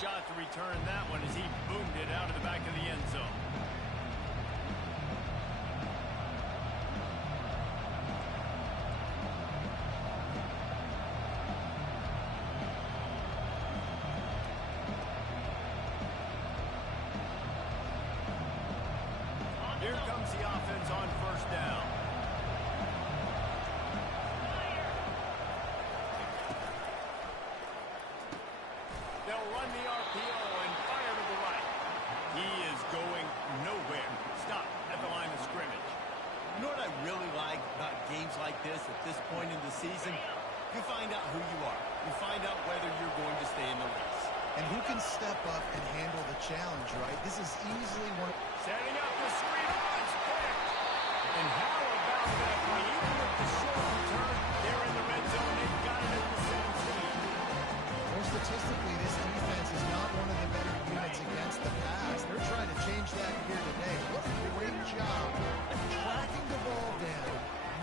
shot to return that one as he boomed it out of the back of the end zone. Here comes the offense on first down. They'll run the RPO and fire to the right. He is going nowhere. Stop at the line of scrimmage. You know what I really like about games like this at this point in the season? You find out who you are. You find out whether you're going to stay in the race. And who can step up and handle the challenge, right? This is easily one. Setting up the screen. Oh, it's picked. And how about that play? Even with the short return, they're in the red zone. They've got it at the 17. More statistically, this defense is not one of the better units against the pass. They're trying to change that here today. What a great job tracking the ball down,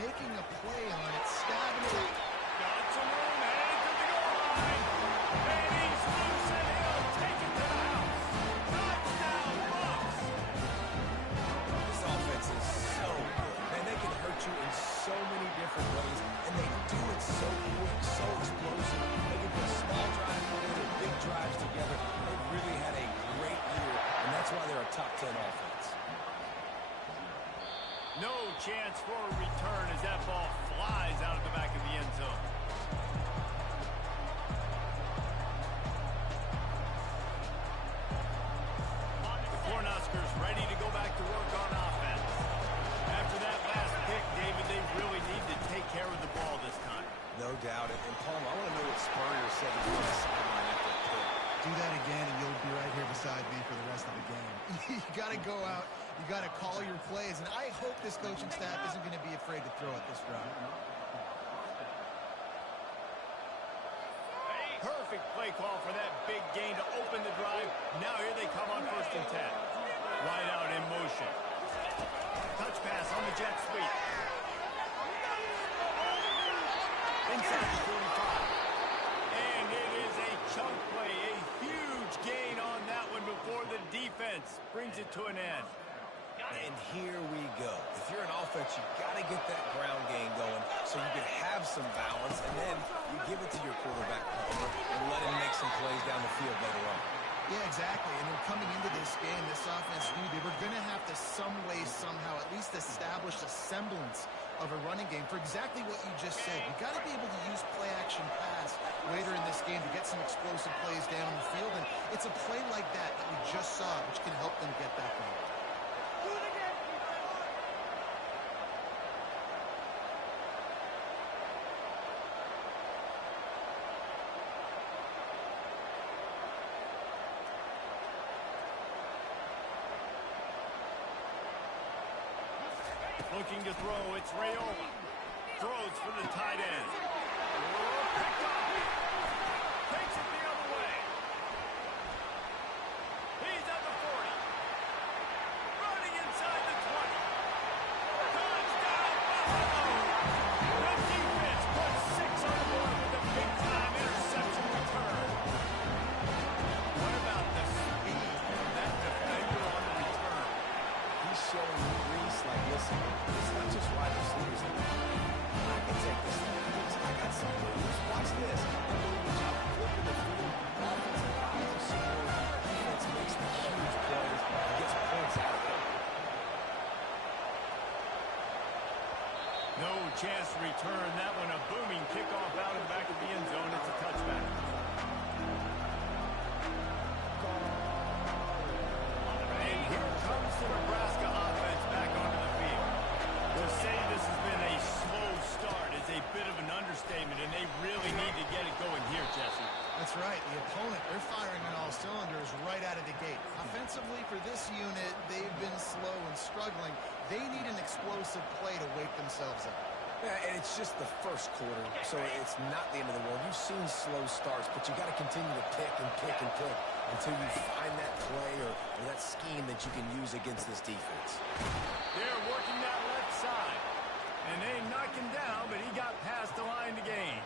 making a play on it, stabbing it out. Got some room, headed to the goal line. And he's loose and he'll take it to the house. Touchdown, Bucks. This offense is so good. Man, they can hurt you in so many different ways, and they do it so quick, so explosive. They can put small drives together, big drives together. They've really had a great year, and that's why they're a top 10 offense. No chance for a return as that ball flies out of the back of the end zone. The Cornhuskers ready to go back to work on offense. After that last pick, David, they really need to take care of the ball this time. No doubt. And Palmer, I want to know what Spurrier said to you on the sideline after the pick. Do that again, and you'll be right here beside me for the rest of the game. You got to go out. You got to call your plays, and I hope this coaching staff isn't going to be afraid to throw at this drive. Perfect play call for that big gain to open the drive. Now here they come on 1st and 10. Right out in motion. Touch pass on the jet sweep. Inside the 45. And it is a chunk play, a huge gain on that one before the defense brings it to an end. And here we go. If you're an offense, you got to get that ground game going so you can have some balance, and then you give it to your quarterback, Palmer, and let him make some plays down the field later on. Yeah, exactly. And then coming into this game, this offense knew they were going to have to some way, somehow, at least establish a semblance of a running game for exactly what you just said. You got to be able to use play-action pass later in this game to get some explosive plays down the field, and it's a play like that that we just saw, which can help them get that going. Looking to throw, it's Rayola. Throws for the tight end. Picked off. Takes it the other way. He's at the 40. Running inside the 20. Touchdown, Buffalo! The defense puts 6 on the board with a big-time interception return. What about the speed of that defender on the return? He's showing Reese, like, listen, it's not just wide receivers. I can take this thing. I got some moves. Watch this. Unbelievable job flipping the field. Offensive line is super. Defense makes the huge plays and gets points out of it. No chance to return. That one a booming kickoff out of the back of the end zone. It's a touchback. And here comes the Nebraska offense back onto the field. To say this has been a slow start is a bit of an understatement, and they really need to get it going here, Jesse. That's right. The opponent, they're firing on all cylinders right out of the gate. Offensively, for this unit, they've been slow and struggling. They need an explosive play to wake themselves up. Yeah, and it's just the first quarter, so it's not the end of the world. You've seen slow starts, but you got to continue to pick and pick and pick until you find that play or that scheme that you can use against this defense. They're working that left side. And they knocked him down, but he got past the line to gain.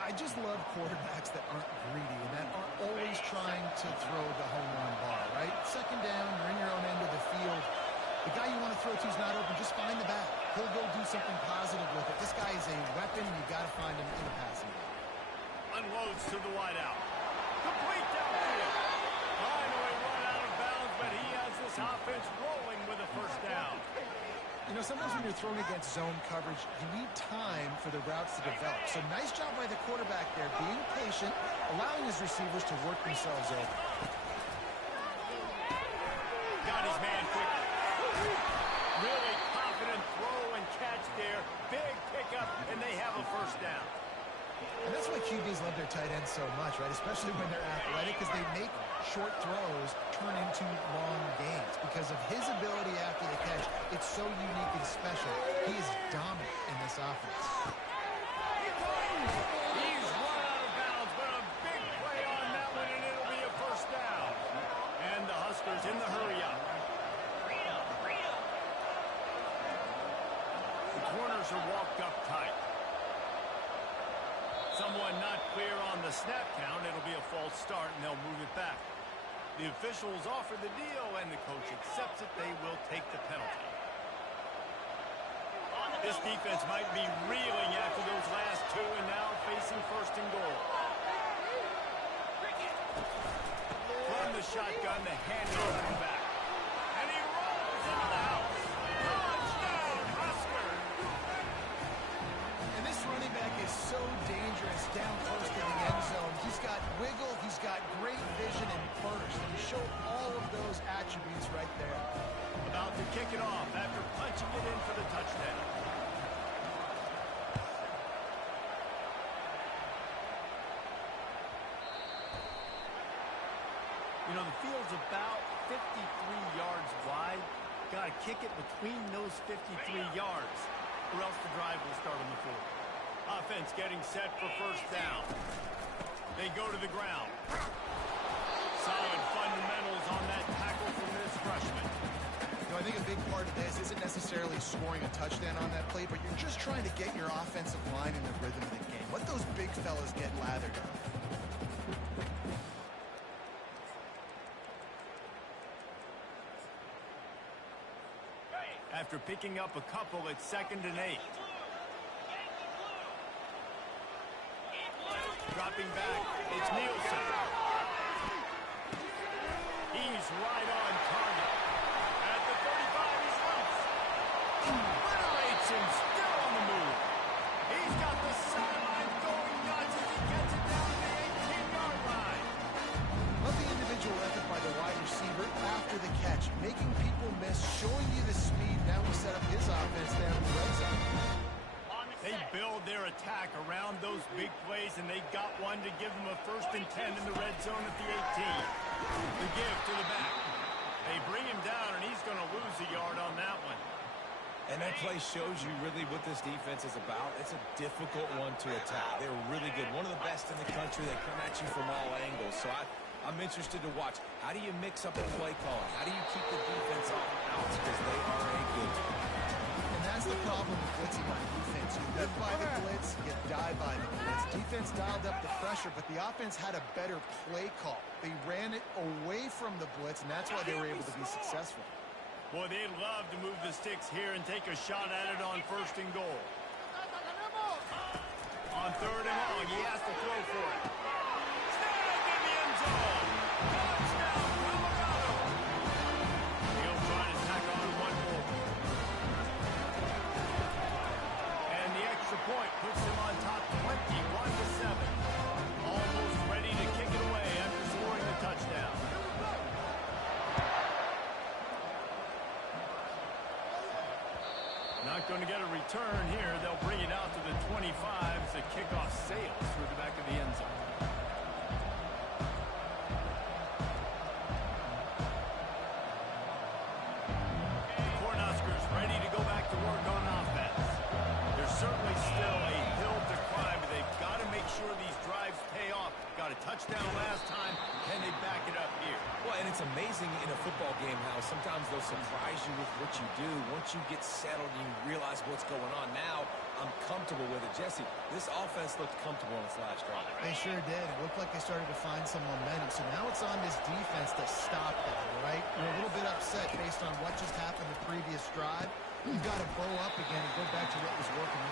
I just love quarterbacks that aren't greedy and that aren't always trying to throw the home run ball, right? Second down, you're in your own end of the field. The guy you want to throw to is not open. Just find the back. He'll go do something positive with it. This guy is a weapon, and you got to find him in the passing game. Unloads to the wideout. Complete downfield. Finally run out of bounds, but he has this offense rolling with a first down. You know, sometimes when you're thrown against zone coverage, you need time for the routes to develop. So nice job by the quarterback there, being patient, allowing his receivers to work themselves over. Got his man quickly. Really confident throw and catch there. Big pickup, and they have a first down. And that's why QBs love their tight ends so much, right? Especially when they're athletic, because they make short throws turn into long gains. Because of his ability after the catch, it's so unique and special. He is dominant in this offense. He's run out of bounds, but a big play on that one, and it'll be a first down. And the Huskers in the hurry-up. The corners are walked up tight. Someone not clear on the snap count. It'll be a false start, and they'll move it back. The officials offer the deal, and the coach accepts it. They will take the penalty. This defense might be reeling after those last two, and now facing first and goal. From the shotgun, the handoff to the back. And he rolls into the house. Touchdown, Huskers! And this running back is so dangerous down close to the end zone. He's got wiggle, he's got great vision and burst. And he showed all of those attributes right there. About to kick it off after punching it in for the touchdown. You know, the field's about 53 yards wide. Got to kick it between those 53 yards, or else the drive will start on the field. Offense getting set for first down. They go to the ground. Solid fundamentals on that tackle from this freshman. You know, I think a big part of this isn't necessarily scoring a touchdown on that play, but you're just trying to get your offensive line in the rhythm of the game. Let those big fellas get lathered up. After picking up a couple, it's 2nd and 8. Dropping back, it's Nielsen. He's right on target. At the 35, he's loose. Obliterates him, still on the move. He's got the sidelines going nuts as he gets it down to the 18-yard line. Love the individual effort by the wide receiver after the catch, making people miss, showing you the speed. Now we set up his offense there in the red zone. They build their attack around those big plays, and they got one to give them a 1st and 10 in the red zone at the 18. The give to the back. They bring him down, and he's going to lose a yard on that one. And that play shows you really what this defense is about. It's a difficult one to attack. They're really good. One of the best in the country. They come at you from all angles. So I'm interested to watch. How do you mix up the play calling? How do you keep the defense off outs? Because they are a good team. And that's the problem with blitzing on defense. You live by the blitz, you die by the blitz. Defense dialed up the pressure, but the offense had a better play call. They ran it away from the blitz, and that's why they were able to be successful. Boy, they'd love to move the sticks here and take a shot at it on 1st and goal. On 3rd and long, he has to throw for it. Snagged in the end zone. Touchdown, Colorado. He'll try to tack on one more. And the extra point puts him on top 21-7. Almost ready to kick it away after scoring the touchdown. Not going to get a return here. They'll bring it out to the 25 as the kickoff sails through the back of the end zone. The Cornhuskers ready to go back to work on offense. There's certainly still a hill to climb, but they've got to make sure these drives pay off. Got a touchdown last time. Can they back it up here? Well, and it's It's amazing in a football game how sometimes they'll surprise you with what you do. Once you get settled and you realize what's going on, now I'm comfortable with it. Jesse, this offense looked comfortable on its last drive. They sure did. It looked like they started to find some momentum. So now it's on this defense to stop that, all right? You're a little bit upset based on what just happened the previous drive. You've got to bow up again and go back to what was working.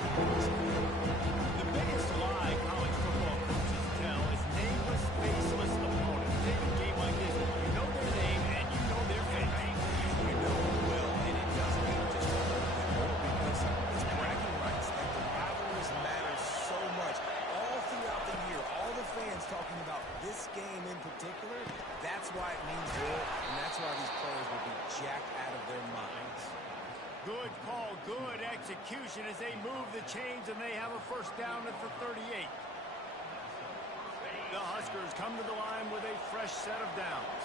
The biggest lie college football coaches tell is nameless, faceless opponents. Take a game like this, you know their name and you know their face. You know it will, and it doesn't even just hurt them more because it's bragging rights. Like the rivalries matter so much. All throughout the year, all the fans talking about this game in particular, that's why it means more, and that's why these players will be jacked out of their minds. Good call, good execution as they move the chains and they have a first down at the 38. The Huskers come to the line with a fresh set of downs.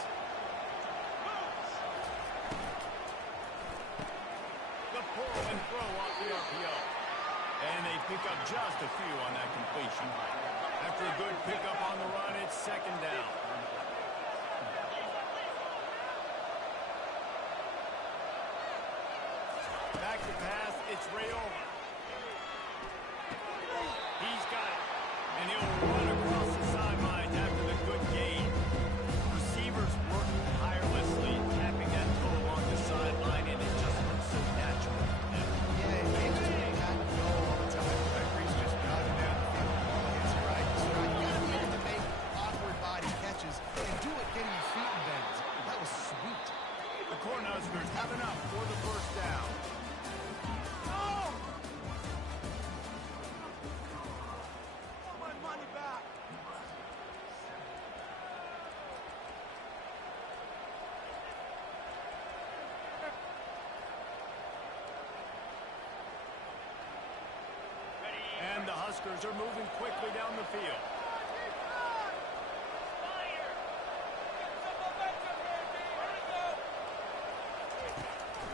The pull and throw off the RPO. And they pick up just a few on that completion. After a good pickup on the run, it's second down. Back to pass, it's Rayola. He's got it. And he'll run across the sidelines after the good gain. Receivers work tirelessly, tapping that toe along the sideline, and it just looks so natural. Yeah, it makes you got to go all the time. Referees just driving down the field. Ball hits it right. So you got to be able to make awkward body catches and do it getting your feet in bounds. That was sweet. The Cornhuskers have enough for the first down. And the Huskers are moving quickly down the field.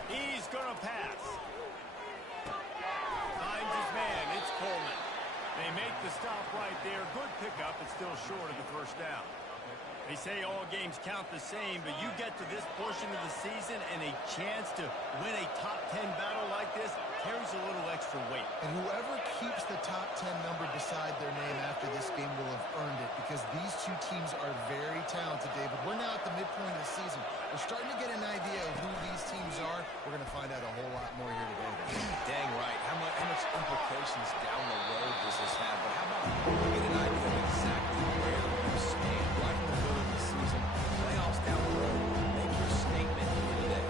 He's going to pass. Finds his man. It's Coleman. They make the stop right there. Good pickup. It's still short of the first down. They say all games count the same, but you get to this portion of the season and a chance to win a top 10 battle like this carries a little extra weight. And whoever keeps the top 10 number beside their name after this game will have earned it because these two teams are very talented, David. We're now at the midpoint of the season. We're starting to get an idea of who these teams are. We're going to find out a whole lot more here today. Dang right. How much implications down the road this has had. But how about we get an idea of exactly where you stand right in the middle of the season. Playoffs down the road. Make your statement here today.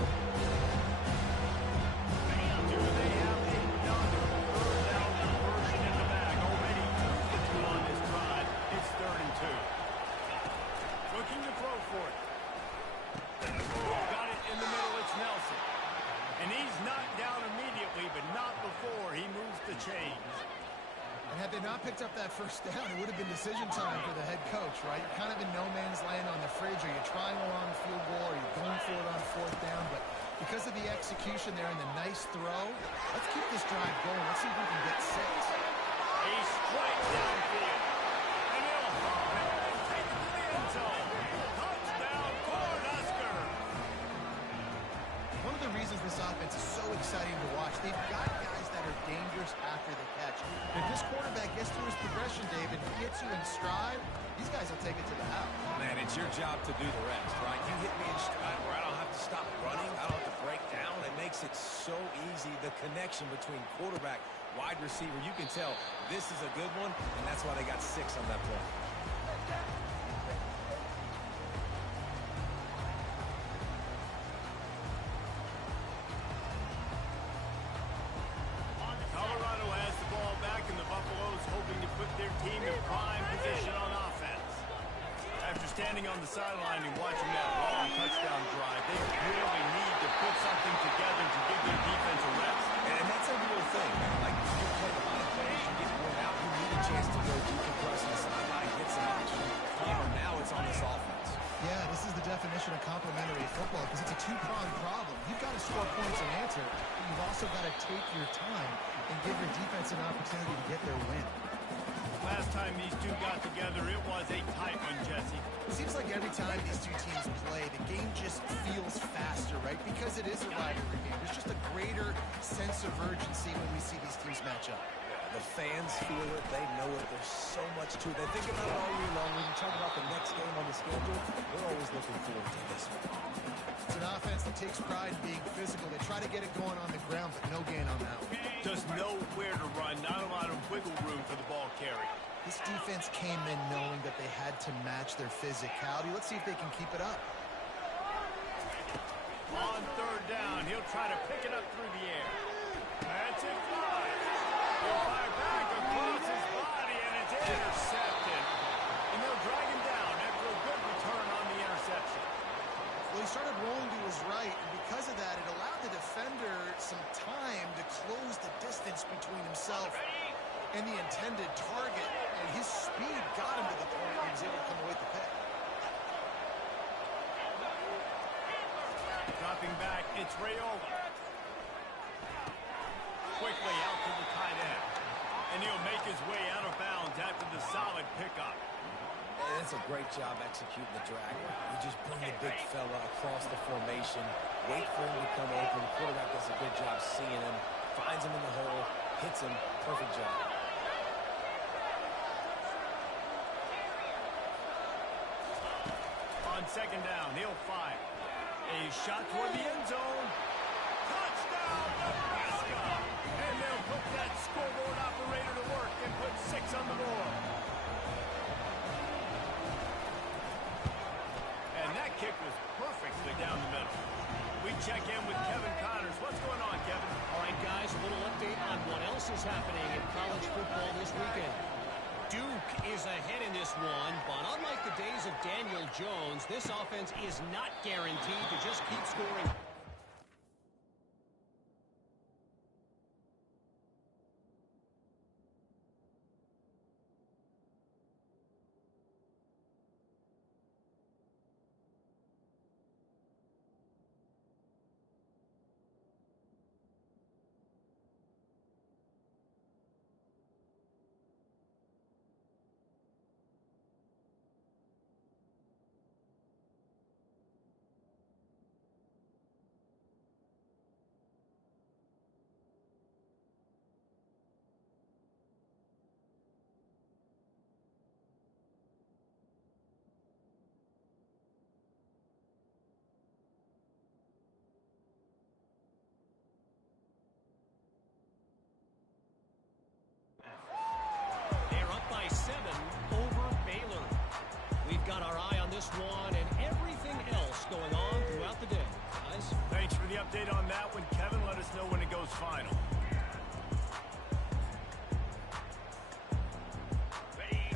Do they have another third down conversion in the bag? Already 2 on this drive. It's 3rd and 2. Looking to throw for it. Got it in the middle. It's Nelson. And he's knocked down immediately, but not before he moves the chains. And had they not picked up that first down, it would have been decision time for the head coach, right? You're kind of in no man's land on the fridge. Are you trying a long field goal? Are you going for it on 4th down? But because of the execution there and the nice throw, let's keep this drive going. Let's see if we can get 6. He strikes downfield. And he'll haul it and take it to the end zone. Touchdown, Cornhusker. One of the reasons this offense is so exciting to watch, they've got guys that are dangerous after the catch. If this quarterback gets through his progression, David, he hits you in stride, these guys will take it to the house. Man, it's your job to do the rest, right? You hit me in stride where I don't have to stop running. I don't have to break down. It makes it so easy. The connection between quarterback, wide receiver, you can tell this is a good one, and that's why they got 6 on that play. Colorado has the ball back, and the Buffaloes hoping to put their team in prime position on offense. After standing on the sideline and watching that long touchdown drive, they really need to put something together to give their defense a rest. And that's a real thing, man. Like, you play a lot of plays, you get worn out, you need a chance to go decompress on the sideline, get some action. Now it's on this offense. Yeah, this is the definition of complementary football because it's a two-pronged problem. You've got to score points and answer, but you've also got to take your time and give your defense an opportunity to get their win. Last time these two got together, it was a tight one, Jesse. It seems like every time these two teams play, the game just feels faster, right? Because it is a rivalry game. There's just a greater sense of urgency when we see these teams match up. The fans feel it. They know it. There's so much to it. They think about it all year long. When you talk about the next game on the schedule, they're always looking forward to this one. It's an offense that takes pride in being physical. They try to get it going on the ground, but no gain on that one. Just know where to run. Not a lot of wiggle room for the ball carrier. This defense came in knowing that they had to match their physicality. Let's see if they can keep it up. On third down, he'll try to pick it up through the air. That's it, fly. He'll fire back across his body, and it's intercepted. And they'll drag him down after a good return on the interception. Well, he started rolling to his right, and because of that, it allowed the defender some time to close the distance between himself and the intended target, and his speed got him to the point where he was able to come away with the pick. Dropping back, it's Rayola. Quickly out to the tight end. And he'll make his way out of bounds after the solid pickup. And it's a great job executing the drag. You just bring the big fella across the formation, wait for him to come open. The quarterback does a good job seeing him, finds him in the hole, hits him. Perfect job. On second down, he'll fire. A shot toward the end zone. Touchdown, Nebraska! And they'll put that scoreboard operator to work and put 6 on the board. And that kick was perfectly down the middle. We check in with Kevin Connors. What's going on, Kevin? All right, guys, a little update on what else is happening in college football this weekend. Duke is ahead in this one, but unlike the days of Daniel Jones, this offense is not guaranteed to just keep scoring. They're up by 7 over Baylor. We've got our eye on this one and everything else going on throughout the day. Guys? Thanks for the update on that one, Kevin. Let us know when it goes final.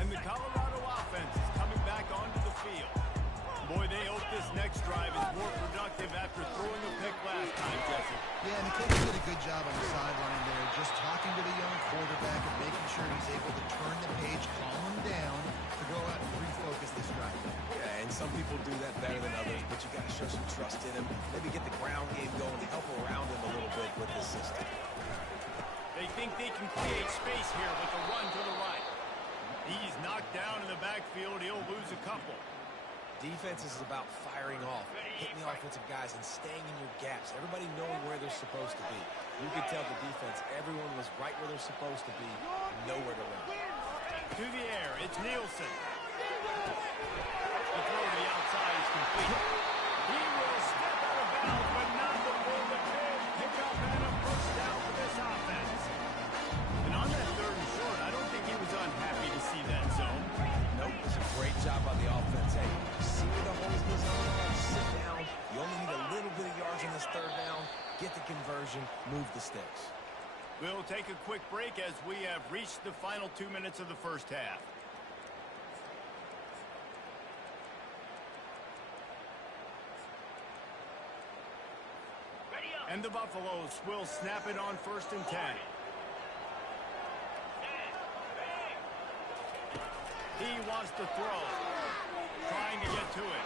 And the Colorado offense is coming back onto the field. Boy, they hope this next drive is more productive after throwing a pick last time, Jesse. Yeah, and the coach did a good job on the sideline there, just talking to the young quarterback and making sure he's able to turn the page, calm him down, to go out and refocus this drive. Yeah, and some people do that better than others, but you got to show some trust in him. Maybe get the ground game going, help around him a little bit with this system. They think they can create space here with a run to the right. He's knocked down in the backfield. He'll lose a couple. Defense is about firing off, hitting the offensive guys, and staying in your gaps. Everybody knowing where they're supposed to be. You could tell the defense, everyone was right where they're supposed to be, nowhere to run. To the air, it's Nielsen. The throw to the outside is complete. He will step out of bounds, but not before the big pickup and a first down for this offense. And on that third and short, I don't think he was unhappy to see that zone. Nope, it's a great job by the offense. Hey, see where the holes in the zone are, sit down. You only need a little bit of yards on this third down. Get the conversion, move the sticks. We'll take a quick break as we have reached the final 2 minutes of the first half. And the Buffaloes will snap it on 1st and 10. He wants to throw. Trying to get to it.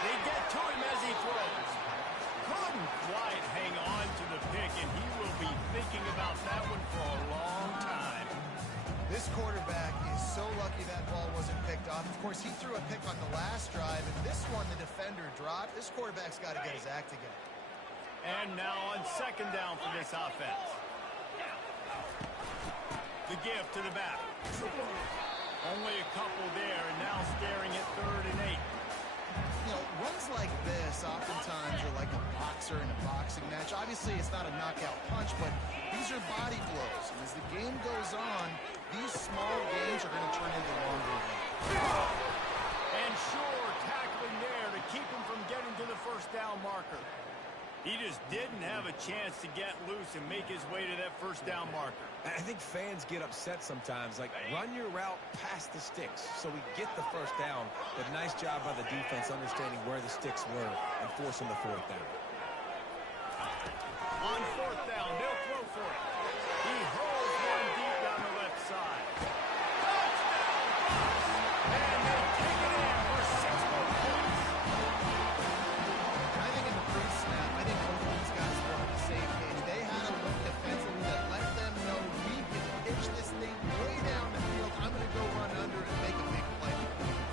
They get to him as he throws. Couldn't quite hang on to the pick, and he will be thinking about that one for a long time. This quarterback is so lucky that ball wasn't picked off. Of course, he threw a pick on the last drive, and this one the defender dropped. This quarterback's got to get his act together. And now on second down for this offense. The give to the back. Only a couple there, and now staring at 3rd and 8. You know, runs like this oftentimes are like a boxer in a boxing match. Obviously, it's not a knockout punch, but these are body blows. And as the game goes on, these small gains are going to turn into longer ones. And sure, tackling there to keep him from getting to the first down marker. He just didn't have a chance to get loose and make his way to that first down marker. I think fans get upset sometimes, like run your route past the sticks so we get the first down, but nice job by the defense understanding where the sticks were and forcing the 4th down. On 4th down, they'll throw for it. He holds one deep down the left side. Touchdown, Bucks! And they take it in for 6 more points. I think in the pre-snap, I think both of these guys were on the same page. They had a look defensively that let them know we can pitch this thing way down the field. I'm going to go run under and make a big play.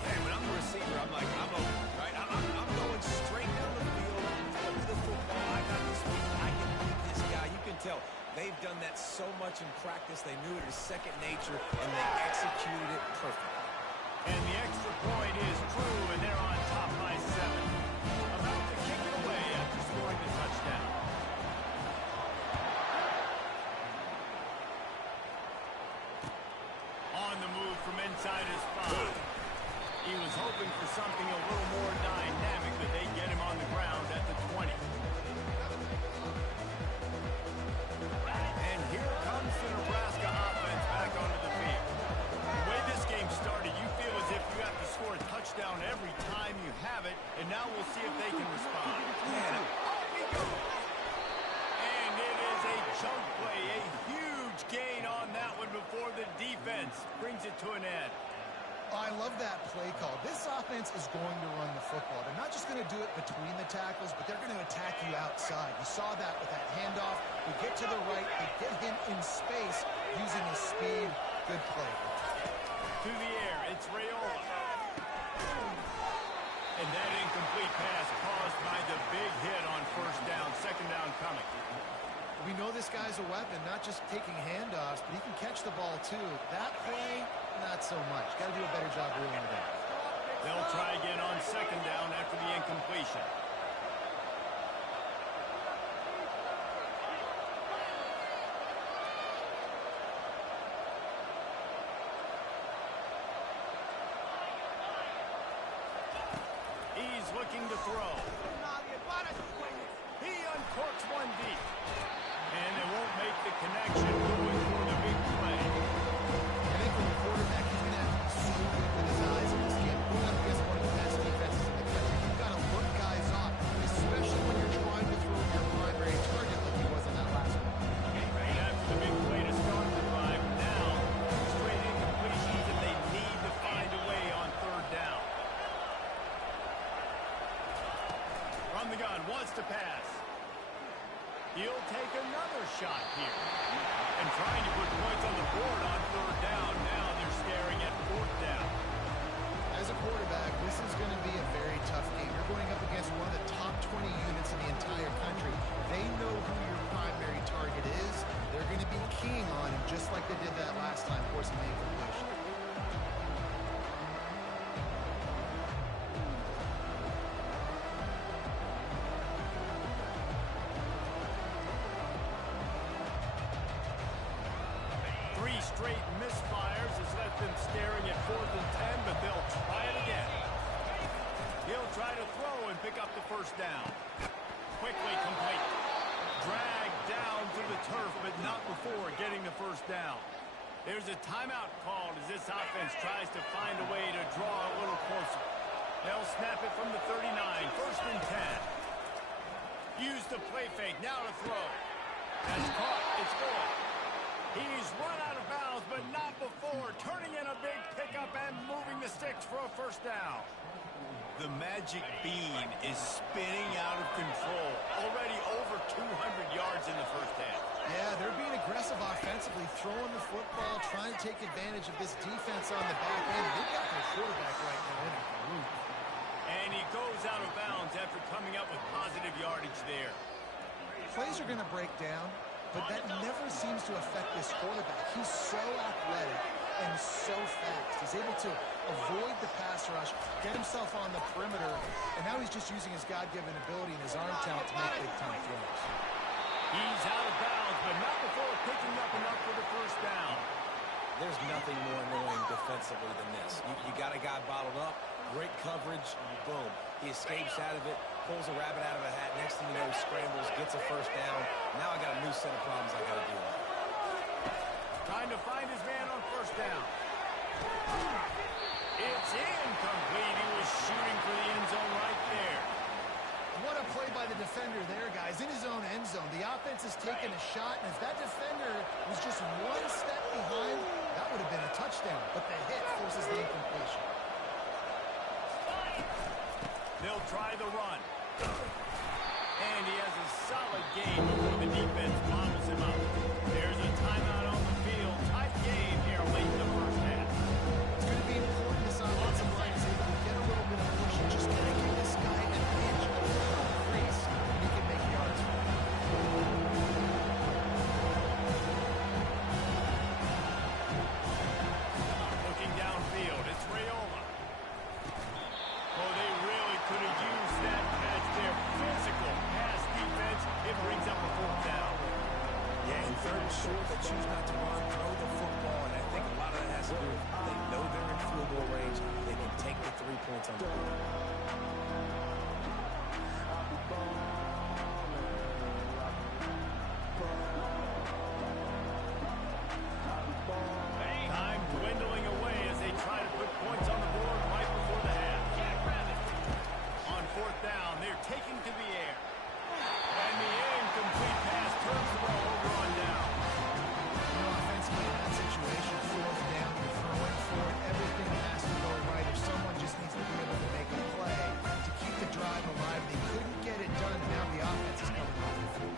Hey, when I'm the receiver, I'm like, I'm open, right? I'm going straight down the field. Throw me the football. I got this week. I can beat this guy. You can tell they've done that so much in practice. They knew it was second nature, and they executed it perfectly. And the extra point is true, and they're on top by 7. About to kick it away after scoring the touchdown. On the move from inside his 5. He was hoping for something a little more dynamic, but they get him on the ground at the 20. And here comes the Nebraska offense back onto the field. The way this game started, you feel as if you have to score a touchdown every time you have it, and now we'll see if they can respond. And off he goes. And it is a chunk play, a huge gain on that one before the defense brings it to an end. I love that play call. This offense is going to run the football. They're not just going to do it between the tackles, but they're going to attack you outside. You saw that with that handoff. They get to the right. They get him in space using his speed. Good play. To the air, it's Rayola. And that incomplete pass caused by the big hit on first down. Second down coming. We know this guy's a weapon, not just taking handoffs, but he can catch the ball too. That play, not so much. Got to do a better job reeling it in. They'll try again on second down after the incompletion. He's looking to throw. He uncorks one deep. And they won't make the connection going for the big play. I think for the quarterback, he's going to have to be so good with his eyes in this game. Going up against one of the best defenses in the country, you've got to look guys off, especially when you're trying to throw your primary target like he was in that last one. And after the big play to start the drive, now straight incompletions, and they need to find a way on third down. From the gun, wants to pass. He'll take another shot here. And trying to put points on the board on third down. Now they're staring at fourth down. As a quarterback, this is going to be a very tough game. You're going up against one of the top 20 units in the entire country. They know who your primary target is. They're going to be keying on him just like they did that last time, forcing the incompletion. Straight misfires has left them staring at 4th and 10, but they'll try it again. He'll try to throw and pick up the first down. Quickly complete. Dragged down to the turf, but not before getting the first down. There's a timeout called as this offense tries to find a way to draw a little closer. They'll snap it from the 39, 1st and 10. Use the play fake, now to throw. That's caught, it's good. He's run out of bounds, but not before. Turning in a big pickup and moving the sticks for a first down. The magic bean is spinning out of control. Already over 200 yards in the first half. Yeah, they're being aggressive offensively throwing the football, trying to take advantage of this defense on the back end. They've got their quarterback right now in a group. And he goes out of bounds after coming up with positive yardage there. Plays are going to break down, but that never seems to affect this quarterback. He's so athletic and so fast. He's able to avoid the pass rush, get himself on the perimeter, and now he's just using his God-given ability and his arm talent to make big-time throws. He's out of bounds, but not before picking up enough for the first down. There's nothing more annoying defensively than this. You got a guy bottled up, great coverage, boom. He escapes out of it, pulls a rabbit out of a hat. Next thing you know, he scrambles, gets a first down. Now I got a new set of problems I got to deal with. Trying to find his man on first down. It's incomplete. He was shooting for the end zone right there. What a play by the defender there, guys. In his own end zone, the offense is taking a shot, and if that defender was just one step behind, that would have been a touchdown. But the hit forces the incompletion. They'll try the run. And he has a solid game before the defense bobbles him up. There's a timeout on the field. Tight game here late in the first half. It's going to be important this offensive line is able to get a little bit of push and just kind of give this guy an inch of crease, and he can make yards. Looking downfield, it's Rayola. Oh, they really could have used that catch there. Physical pass defense. It brings up a fourth down. Yeah, and third and short, they choose not to run, throw the football, and I think a lot of that has to do with they know they're in field goal range. They can take the 3 points on the board. Time dwindling away as they try to put points on the board right before the half. On fourth down, they're taking to the air. And the incomplete pass turns the ball over on down. You know, offensively in that situation, fourth down, you're throwing for it. Everything has to go right, or someone just needs to be able to make a play to keep the drive alive. They couldn't get it done. Now the offense is coming off the field.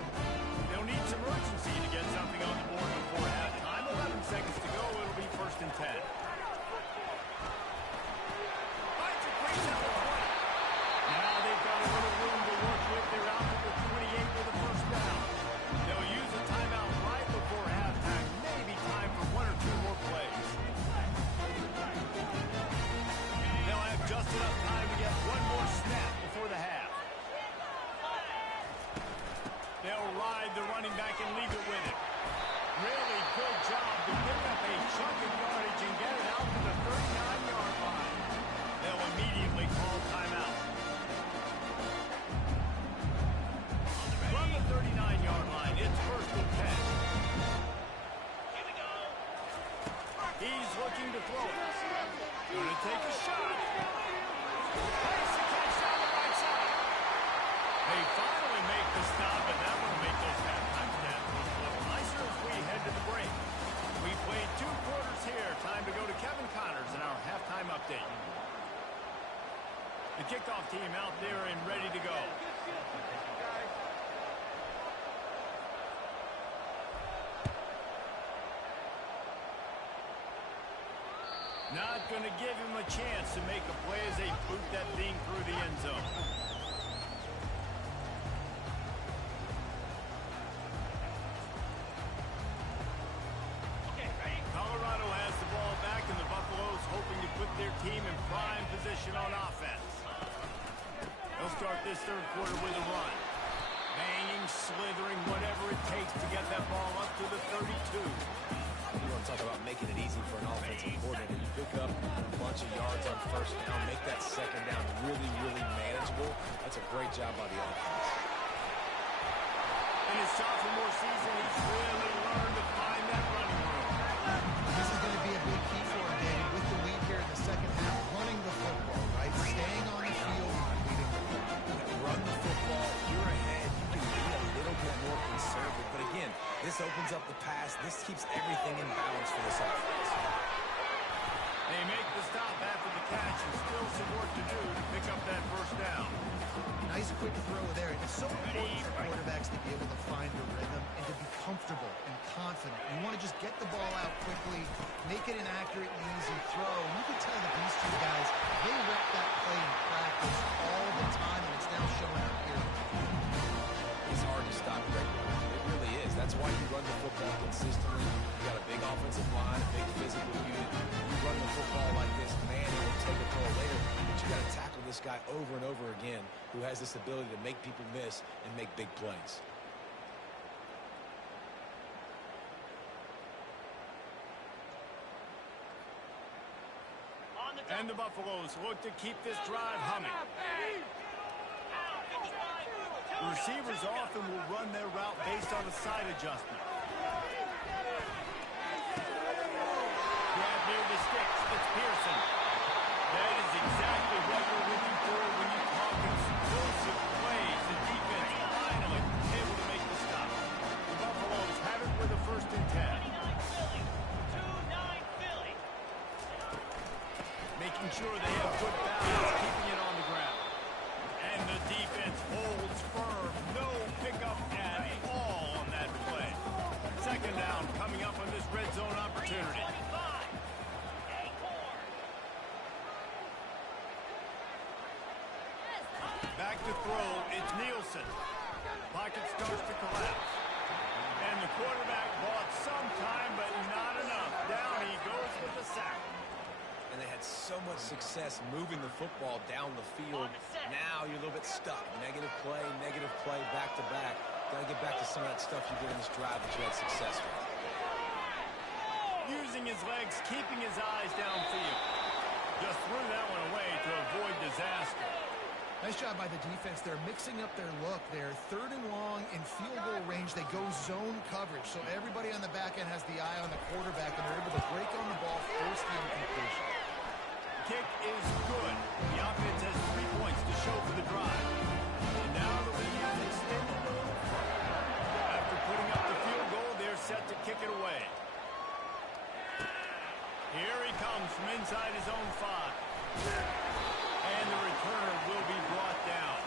They'll need some urgency to get something on the board before halftime. 11 seconds to go. It'll be first and 10. Finds a crease out the 20. Now they've got a little room to work with. They're out to the 28 for the first down. They'll use a timeout right before halftime. Maybe time for one or two more plays. They'll have just enough time to get one more snap before the half. They'll ride the running back and leave it with him. Really good job to pick up a chunk of yardage and get it out to the 39-yard line. They'll immediately call timeout. From the 39-yard line, it's first and 10. Here we go. He's looking to throw it. Going to take a shot. Place the catch down the right side. They finally make the stop, but that will make those halftime stats look a little nicer as we head to the break. We played 2 quarters here. Time to go to Kevin Connors in our halftime update. The kickoff team out there and ready to go. Not going to give him a chance to make a play as they boot that thing through the end zone. Colorado has the ball back, and the Buffaloes hoping to put their team in prime position on offense. They'll start this third quarter with a run. Banging, slithering, whatever it takes to get that ball up to the 32. You want to talk about making it easy for an offensive coordinator. You pick up a bunch of yards on first down, make that second down really, really manageable. That's a great job by the offense. In his sophomore season, he's really learned to find that running room. This is going to be a big key for him, David, with the lead here in the second half, running the football, right? Staying on the field, leading the ball. Run the football, you're ahead, you can be a little bit more conservative. But again, this opens up the pass. This keeps everything in balance for this offense. They make the stop after the catch and still some work to do to pick up that first down. Nice quick throw there. It's so important for quarterbacks to be able to find a rhythm and to be comfortable and confident confident. You want to just get the ball out quickly, make it an accurate and easy throw. And you can tell that these two guys, they rep that play in practice all the time, and it's now showing up here. It's hard to stop Greg. It really is. That's why you run the football consistently. You got a big offensive line, a big physical unit. You run the football like this, man, it will take a toll later. But you got to tackle this guy over and over again who has this ability to make people miss and make big plays. And the Buffaloes look to keep this drive humming. Receivers often will run their route based on a side adjustment. Grab near the sticks. It's Pearson. That is exactly what you're looking for when you talk explosive plays. The defense finally able to make the stop. The Buffaloes have it with a 1st and 10. Making sure they have good balance, keeping it on the ground. And the defense holds firm. No pickup at all on that play. 2nd down coming up on this red zone opportunity. Back to throw, it's Nielsen. Pocket starts to collapse. And the quarterback bought some time, but not enough. Down he goes with the sack. And they had so much success moving the football down the field. Now you're a little bit stuck. Negative play, back to back. Got to get back to some of that stuff you did in this drive that you had success with. Using his legs, keeping his eyes downfield. Just threw that one away to avoid disaster. Nice job by the defense. They're mixing up their look. They're 3rd and long in field goal range. They go zone coverage. So everybody on the back end has the eye on the quarterback, and they're able to break on the ball, force the incompletion. Kick is good. The offense has 3 points to show for the drive. And now the lead is extended. After putting up the field goal, they're set to kick it away. Here he comes from inside his own 5. And the returner will be brought down.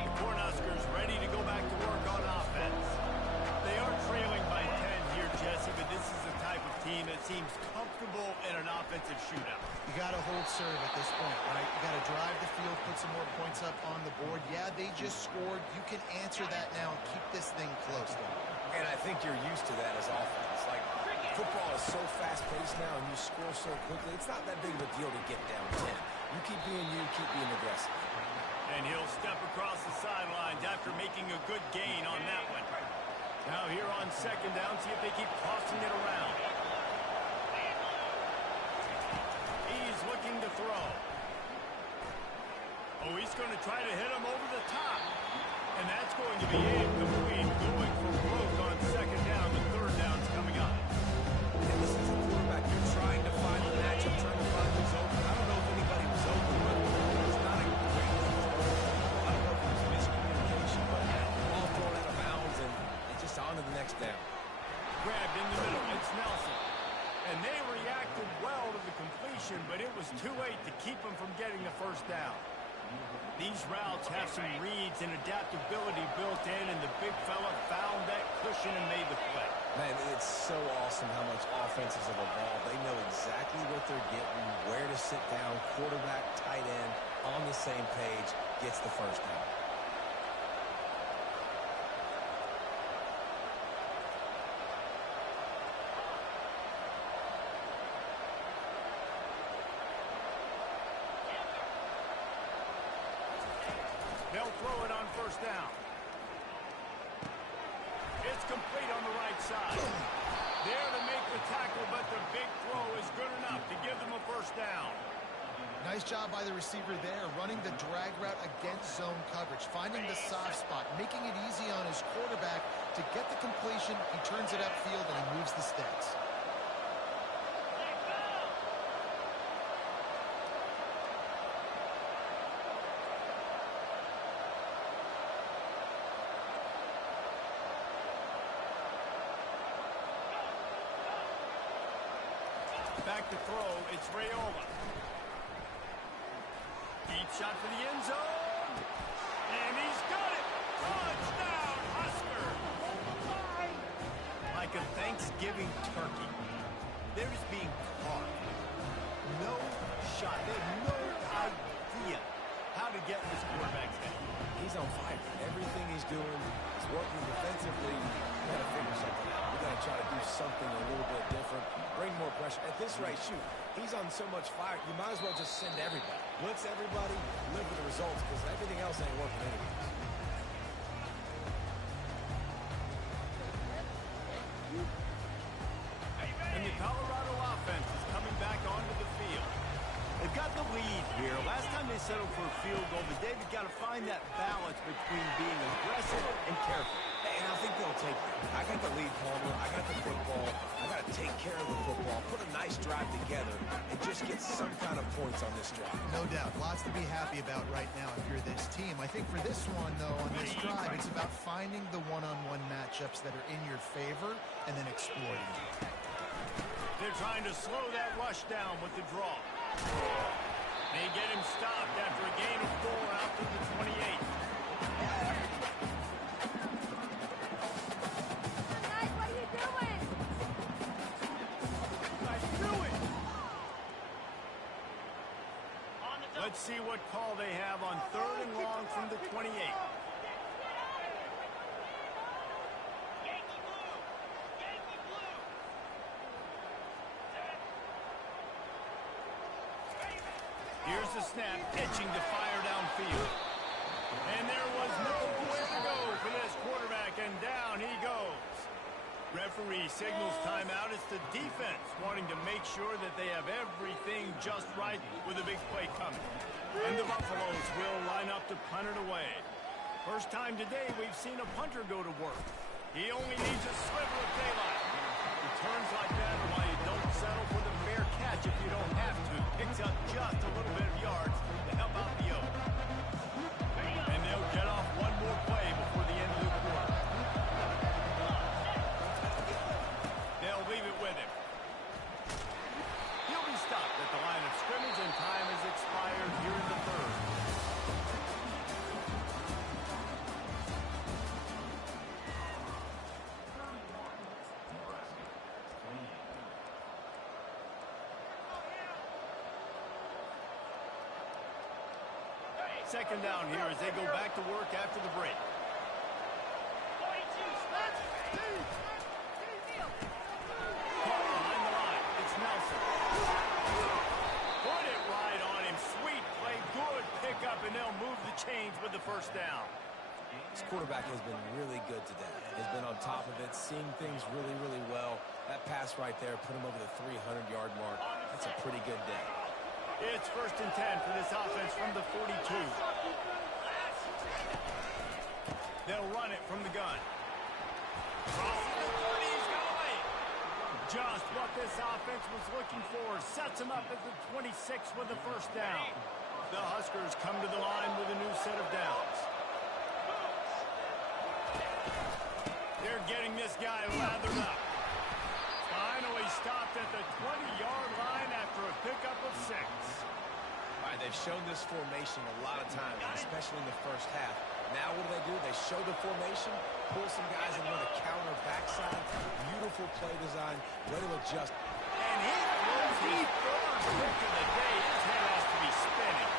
The Cornhuskers ready to go back to work on offense. They are trailing by 10 here, Jesse, but this is the type of team that seems comfortable in an offensive shootout. You got to hold serve at this point, right? You got to drive the field, put some more points up on the board. Yeah, they just scored. You can answer that now and keep this thing close. And I think you're used to that as offense. Like, football is so fast-paced now and you score so quickly, it's not that big of a deal to get down 10. You keep being you, keep being aggressive. And he'll step across the sidelines after making a good gain on that one. Now here on 2nd down, see if they keep tossing it around. He's looking to throw. Oh, he's going to try to hit him over the top. And that's going to be incomplete. Going for broke on 2nd down. The 3rd down's coming up. And this is a quarterback. You're trying to find the matchup, trying to find who's open. I don't know if anybody was open, but it's not a great throw. I don't know if it was miscommunication, but ball thrown out of bounds and just on to the next down. Grabbed in the middle. It's Nelson. And they reacted well to the completion, but it was too late to keep them from getting the 1st down. These routes have some reads and adaptability built in, and the big fella found that cushion and made the play. Man, it's so awesome how much offenses have evolved. They know exactly what they're getting, where to sit down, quarterback, tight end, on the same page, gets the 1st down. They'll throw it on 1st down. It's complete on the right side. There to make the tackle, but the big throw is good enough to give them a 1st down. Nice job by the receiver there, running the drag route against zone coverage, finding the soft spot, making it easy on his quarterback to get the completion. He turns it upfield and he moves the sticks. Back to throw, it's Rayola. Deep shot for the end zone. And Thanksgiving turkey. They're just being carved. No shot. They have no idea how to get in this quarterback's head. He's on fire. Everything he's doing is working defensively. We got to figure something out. We got to try to do something a little bit different. Bring more pressure. At this rate, shoot, he's on so much fire, you might as well just send everybody. Blitz everybody, live with the results, because everything else ain't working anyways. And the Colorado offense is coming back onto the field. They've got the lead here. Last time they settled for a field goal, but David got to find that balance between being aggressive and careful. And I think they'll take it. I got the lead, Palmer. I got the football. I got to take care of the football, put a nice drive together, and just get some kind of points on this drive. No doubt. Lots to be happy about right now if you're this team. I think for this one, though, on this drive, it's about finding the one-on-one matchups that are in your favor and then exploiting them. They're trying to slow that rush down with the draw. They get him stopped after a gain of 4 out to the 28. Guys, what are you doing? Let's see what call they have on 3rd and long from the 28. Here's the snap, itching to fire downfield. And there was nowhere to go for this quarterback, and down he goes. Referee signals timeout. It's the defense wanting to make sure that they have everything just right with a big play coming. And the Buffaloes will line up to punt it away. First time today we've seen a punter go to work. He only needs a sliver of daylight. Returns like that are why you don't settle for the fair catch if you don't have to. Picks up just a little bit of yards to help out the O. And they'll get off one more play before the end of the quarter. They'll leave it with him. He'll be stopped at the line of scrimmage, and time has expired here in the 3rd. Second down here as they go back to work after the break. Behind the line, it's Nelson. Put it right on him. Sweet play, good pickup, and they'll move the chains with the first down. This quarterback has been really good today. He's been on top of it, seeing things really, really well. That pass right there put him over the 300-yard mark. That's a pretty good day. It's 1st and 10 for this offense from the 42. They'll run it from the gun. Crosses the 30, he's going. Just what this offense was looking for. Sets him up at the 26 with the first down. The Huskers come to the line with a new set of downs. They're getting this guy lathered up. Finally stopped at the 20-yard line after a pickup of 6. All right, they've shown this formation a lot of times, especially in the first half. Now what do? They show the formation, pull some guys and run a counter backside. Beautiful play design, ready to adjust. And he throws his 3rd pick of the day. His head has to be spinning.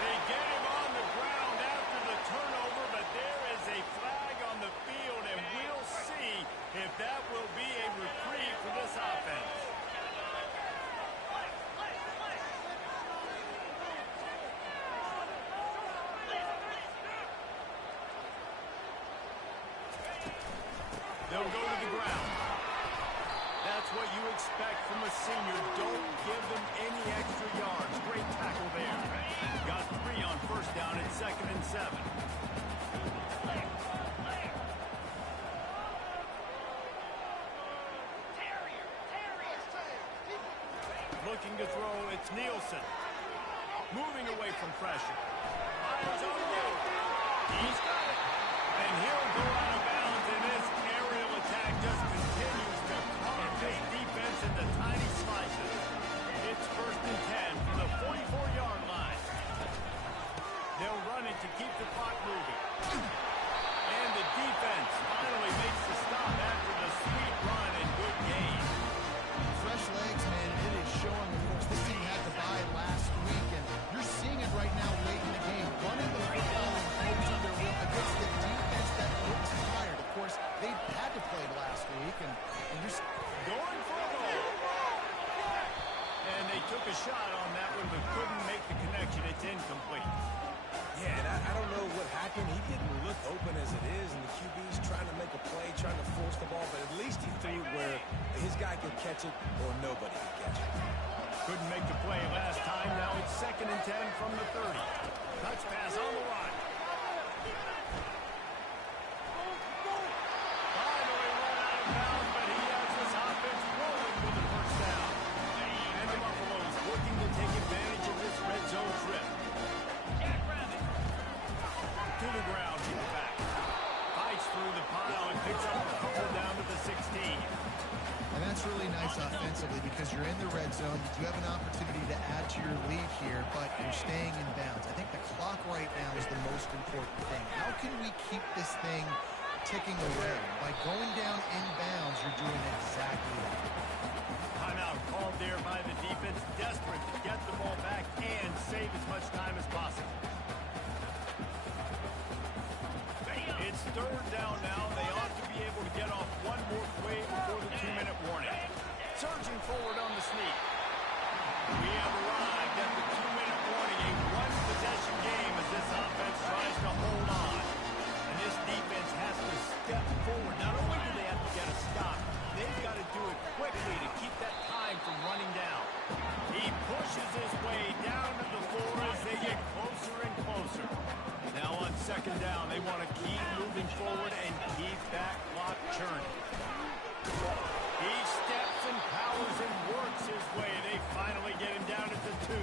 They get him on the ground after the turnover, but there is a flag on the field, and we'll see if that will be a reprieve for this offense. They'll go to the ground. That's what you expect from a senior. Don't give them any extra yards. Great tackle there. Got 3 on first down at 2nd and 7. Looking to throw, it's Nielsen. Moving away from pressure. Fires on the road. He's got it. And he'll go out of bounds, and this aerial attack just continues to carve this defense into tiny slices. It's 1st and 10 from the 44-yard line. They'll run it to keep the clock moving. And the defense finally makes the stop after the sweet run, and good fresh legs, man, and it is showing. Of course, this team had the bye last week, and you're seeing it right now late in the game. Running the football and imposing their will against the defense that looks tired. Of course, they had to play last week, and you're Going for a goal. And they took a shot on that one, but couldn't make the connection. It's incomplete. Yeah, and I don't know what happened. He didn't look open as it is, and the QB's trying to make a play, trying to force the ball, but at least he threw it where his guy could catch it or nobody could catch it. Couldn't make the play last time. Now it's 2nd and 10 from the 30. Touch pass on the line. Finally run out of bounds, but he has this offense rolling with the first down. And the Buffaloes looking to take advantage of this red zone trip. To the ground, he's back. Fights through the pile and picks up a couple down to the 16. And that's really nice offensively because you're in the red zone. You do have an opportunity to add to your lead here, but you're staying in bounds. I think the clock right now is the most important thing. How can we keep this thing ticking away? By going down in bounds, you're doing exactly that. Timeout called there by the defense, desperate to get the ball back and save as much time as possible. It's 3rd down now. They ought to be able to get off one more play before the 2-minute warning. Surging forward on the sneak. We have arrived at the 2-minute warning. A one-possession game as this offense tries to hold on. And this defense has to step forward. Not only do they have to get a stop, they've got to do it quickly to keep that time from running down. He pushes his way down to the floor as they get closer and closer. Now on 2nd down, they want to keep moving forward and keep that clock churning. He steps and powers and works his way. They finally get him down at the 2.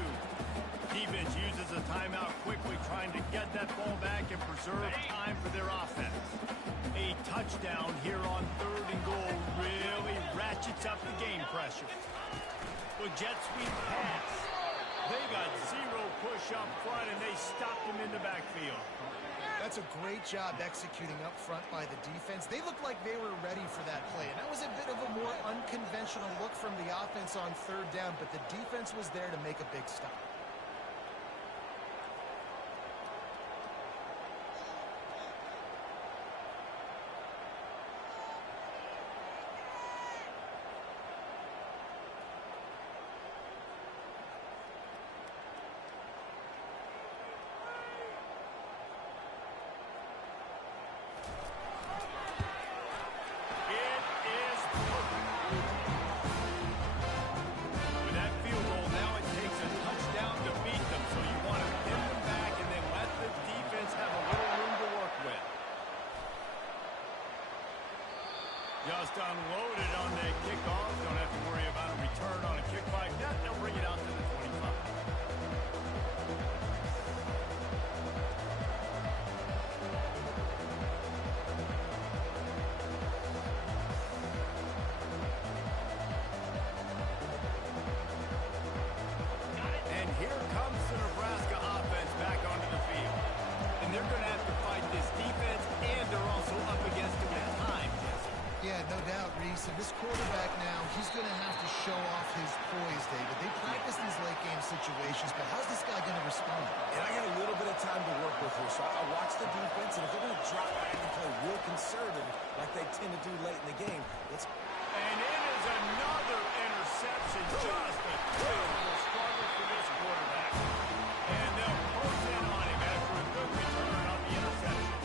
Defense uses a timeout quickly, trying to get that ball back and preserve time for their offense. A touchdown here on 3rd and goal really ratchets up the game pressure. The jet sweep pass. They got 0 push up front, and they stopped him in the backfield. That's a great job executing up front by the defense. They looked like they were ready for that play, and that was a bit of a more unconventional look from the offense on 3rd down, but the defense was there to make a big stop. Just unloaded on the kickoff. Don't have to worry about a return on a kick like that. They'll bring it out to the 25. And here comes the Nebraska offense back onto the field. And they're going to have to fight this defense, and they're also up against it with time. Yeah, no doubt, Reese. And this quarterback now, he's going to have to show off his poise, David. They practice these late-game situations, but how's this guy going to respond? And I got a little bit of time to work with here, so I watch the defense, and if they're going to drop back and play real conservative like they tend to do late in the game, let's... And it is another interception. Just a terrible struggle for this quarterback. And they'll close in on him after a good return on the interception.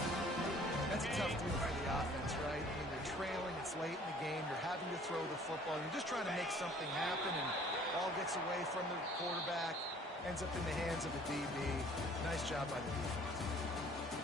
That's a tough deal for the offense, right? I mean, they're trailing. It's late in the game. You're having to throw the football. You're just trying to make something happen, and ball gets away from the quarterback, ends up in the hands of the DB. Nice job by the defense.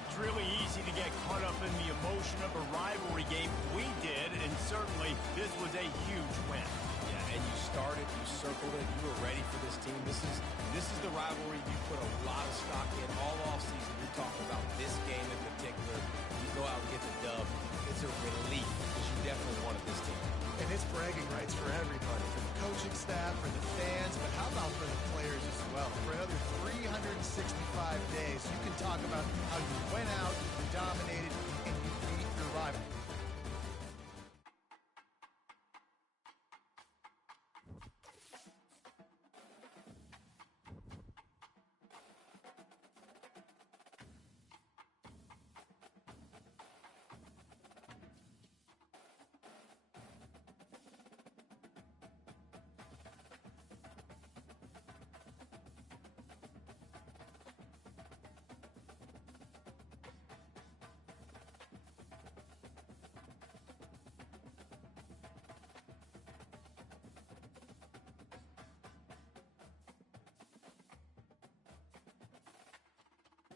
It's really easy to get caught up in the emotion of a rivalry game. We did, and certainly this was a huge win. Yeah, and you started, you circled it, you were ready for this team. This is the rivalry you put a lot of stock in all offseason. You're talking about this game in particular. You go out and get the dub. It's a relief because you definitely wanted this team. And it's bragging rights for everybody, for the coaching staff, for the fans, but how about for the players as well? For another 365 days, you can talk about